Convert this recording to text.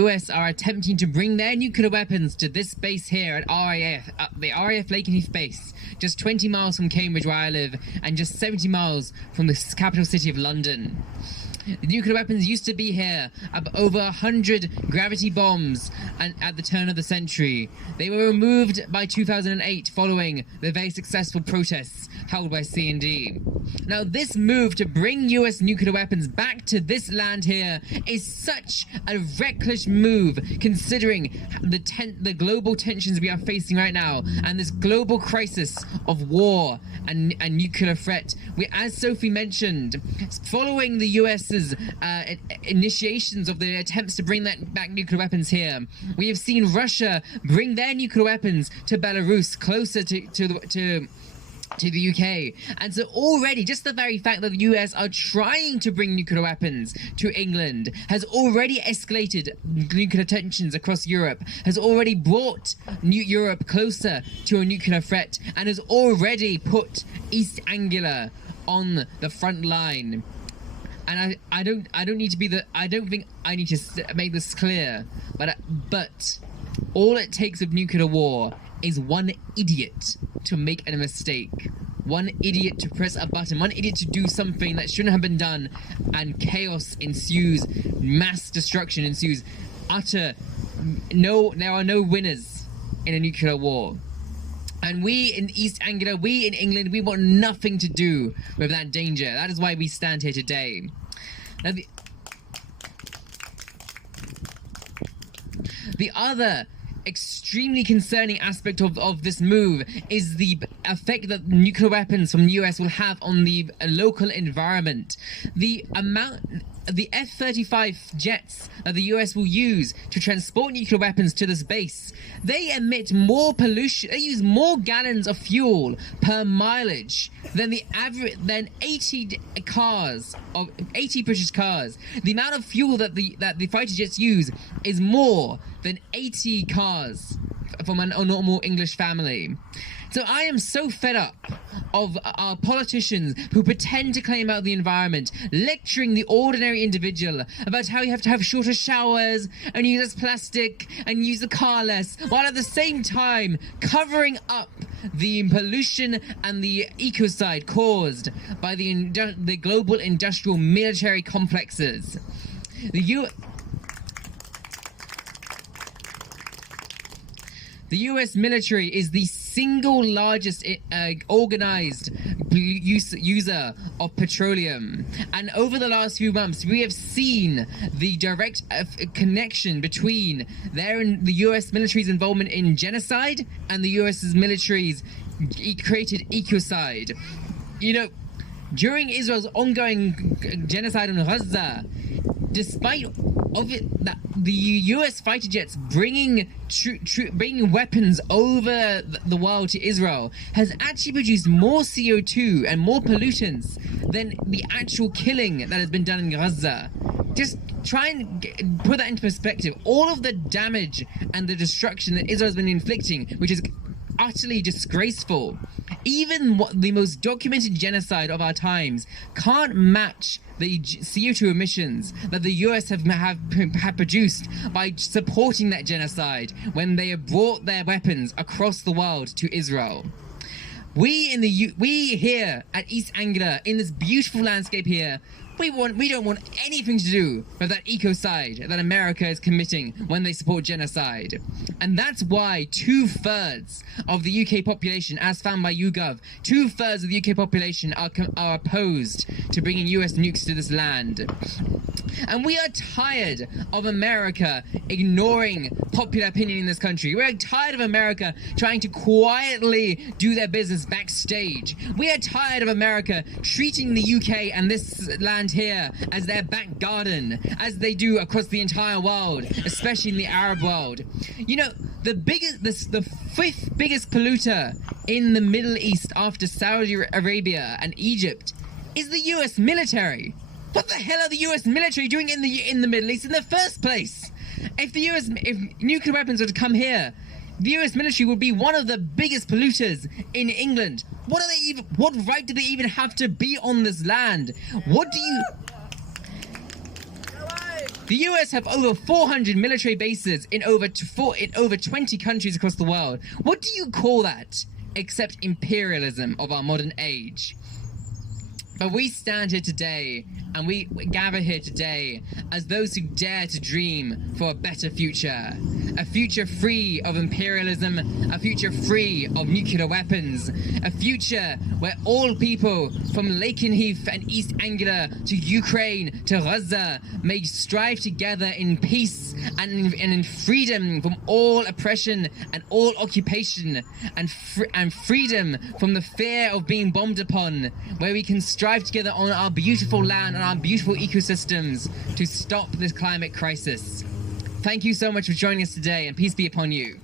US are attempting to bring their nuclear weapons to this base here at RAF, the RAF Lakenheath base, just 20 miles from Cambridge where I live, and just 70 miles from the capital city of London. The nuclear weapons used to be here, over 100 gravity bombs and at the turn of the century. They were removed by 2008 following the very successful protests held by C&D. Now, this move to bring US nuclear weapons back to this land here is such a reckless move, considering the global tensions we are facing right now and this global crisis of war and nuclear threat. As Sophie mentioned, following the US's initiations of the attempts to bring back nuclear weapons here, we have seen Russia bring their nuclear weapons to Belarus, closer to the UK. And so already, just the very fact that the US are trying to bring nuclear weapons to England has already escalated nuclear tensions across Europe, has already brought Europe closer to a nuclear threat, and has already put East Anglia on the front line. And I don't think I need to make this clear, but all it takes of nuclear war is one idiot to make a mistake, one idiot to press a button, one idiot to do something that shouldn't have been done, and chaos ensues, mass destruction ensues. There are no winners in a nuclear war. And we in East Anglia, we in England, we want nothing to do with that danger. That is why we stand here today. Now, the other extremely concerning aspect of this move is the effect that nuclear weapons from the US will have on the local environment. The F-35 jets that the US will use to transport nuclear weapons to this base, they emit more pollution, they use more gallons of fuel per mileage than 80 British cars. The amount of fuel that the fighter jets use is more than 80 cars from a normal English family. So I am so fed up of our politicians who pretend to claim out the environment, lecturing the ordinary individual about how you have to have shorter showers and use less plastic and use the car less, while at the same time covering up the pollution and the ecocide caused by the global industrial military complexes. The US military is the single largest organized user of petroleum. And over the last few months, we have seen the direct connection between the US military's involvement in genocide and the US's military's created ecocide. You know, during Israel's ongoing genocide in Gaza, despite that the US fighter jets bringing weapons over the world to Israel has actually produced more CO2 and more pollutants than the actual killing that has been done in Gaza. Just try and put that into perspective. All of the damage and the destruction that Israel has been inflicting, which is utterly disgraceful. Even the most documented genocide of our times can't match the CO2 emissions that the US have produced by supporting that genocide when they have brought their weapons across the world to Israel. We here at East Anglia, in this beautiful landscape here, we don't want anything to do with that ecocide that America is committing when they support genocide. And that's why 2/3 of the UK population, as found by YouGov, 2/3 of the UK population are opposed to bringing US nukes to this land. And we are tired of America ignoring popular opinion in this country. We're tired of America trying to quietly do their business backstage. We are tired of America treating the UK and this land here as their back garden, as they do across the entire world, especially in the Arab world. You know, the 5th biggest polluter in the Middle East after Saudi Arabia and Egypt is the US military. What the hell are the US military doing in the Middle East in the first place? If nuclear weapons were to come here, the US military would be one of the biggest polluters in England. What right do they even have to be on this land? What do you... The US have over 400 military bases in over 20 countries across the world. What do you call that except imperialism of our modern age? But we stand here today, and we gather here today as those who dare to dream for a better future. A future free of imperialism, a future free of nuclear weapons, a future where all people from Lakenheath and East Anglia to Ukraine to Gaza may strive together in peace and in freedom from all oppression and all occupation, and freedom from the fear of being bombed upon, where we can strive together on our beautiful land and our beautiful ecosystems to stop this climate crisis. Thank you so much for joining us today, and peace be upon you.